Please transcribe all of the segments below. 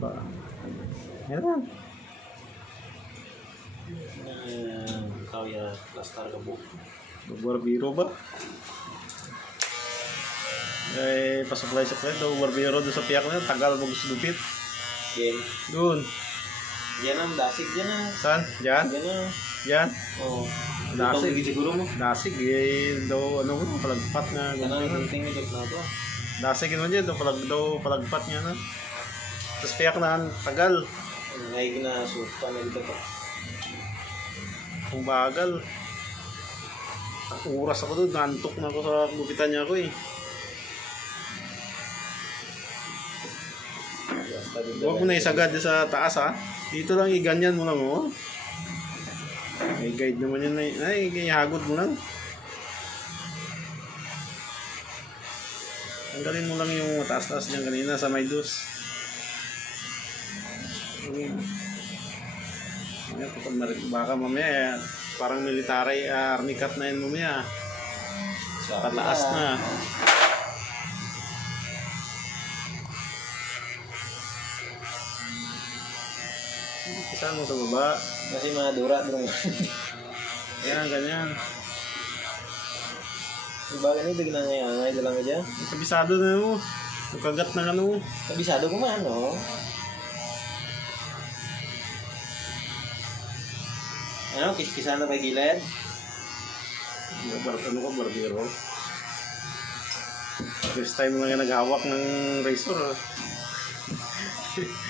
Lang. Ayan, ikaw ya, plastar ka po. Barbiro ba? Eh, pasuklay-suklay daw. Barbiro doon sa piyak na yun. Tagal mo gusto lupit. Game. Doon. Yan ang dasig dyan ah. Saan? Diyan? Yan ah. Diyan? Oo. Dasig. Dasig. siguro mo. Dasig. Eh, daw ano ko, palagpat ang ganun. gunting na. Dasig naman dyan. Daw, palag, daw, palagpat nga na. Tapos piyak na, tagal. Ngay ginasupa na dito to. Kung bagal. Ang oras ako doon, nantok na ako sa gupitan niya ako eh. Huwag mo na isagad sa taas ha. Dito lang iganyan mo lang oh. May guide naman yun na ay, ihagod mo lang. Tanggalin mo lang yung mataas-taas niyan kanina sa may dos. Yan, kapag mar- Baka mamaya, parang military uh, army cut na yun mamaya. Pataas na. Isa mo sa baba. Kasi mga dura drum. Yan, ganyan. Diba ganito ginangay-angay dalang ka dyan? Kabisado na mo. Yung kagat na ano. Kabisado ko man, no? Ano, kiskisan na kay gilid? Bar ano ka, barbero? First time nga naghawak ng razor. ah.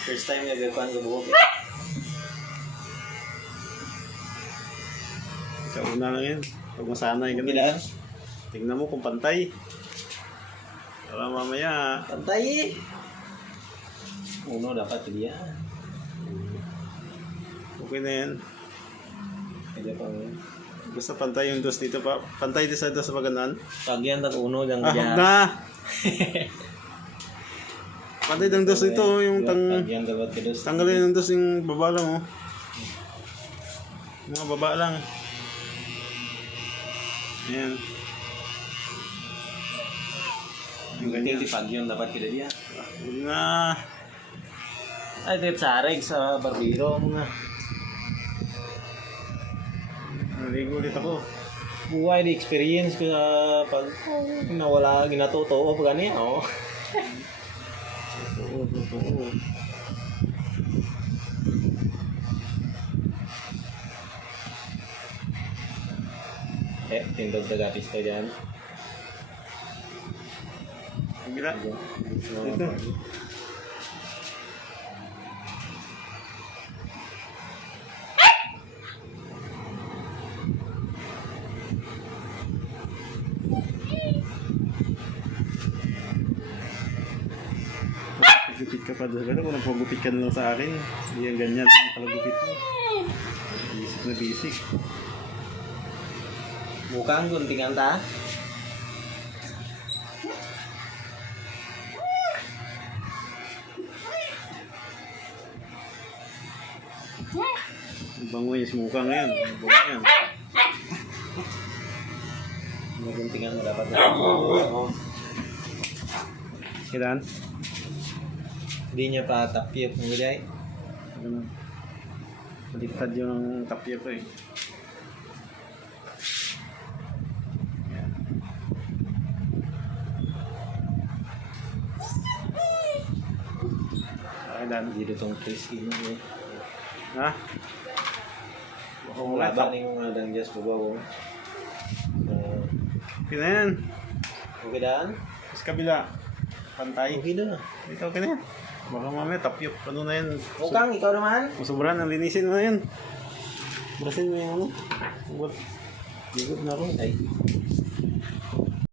First time nagkakuan ko buhok. Sa una lang yan. Pag masanay ka na. Bilaan? Tingnan mo kung pantay. Para mamaya, Pantay! Uno dapat dia. okay na yan. Kaya pang Basta pantay yung dos dito pa. Pantay din sa dos sa paganan. Pagyan tag uno dang Ah, huwag na! Pantay ng dos dito. Yung tang... Pagyan dapat ka dos. Tanggalin ng dos yung baba lang oh. Mga baba lang. Ayan. Yung Ganyan ganyan. di pagyan dapat kita dia. Huwag na. Ay, trip sareg sa barbero mga. Naligo ulit ako. Buhay di experience ko sa pag nawala ginatuto pag ano yan, oh. Oo, totoo. Eh, tindog sa gapis ka dyan. Ang gila. Ito. Gupit ka pa doon. Pero kung nagpagupit ka na lang sa akin, hindi yan ganyan. Palagupit mo. Bisik na bisik. Mukhang guntingan ta. Ang Bango yung smuka ngayon. Ang Bango yan. Guntingan mo dapat na. Kailan? Hindi niya pa tapyap ng gulay. Ganun. Baliktad yung tapya ko eh. Ay, dan. Dito tong twist ini eh. Ha? Kung laban ni mga dangjas ko ba ko. Okay na yan. okay daan? Sa kabila. Pantay. Okay na. Ito okay na yan. Baka mamaya tapyok. Ano na yan? Mukhang ikaw naman. Masubran. Ang linisin mo na yan. Brasin mo yung ano. Bigot na ako. Ay.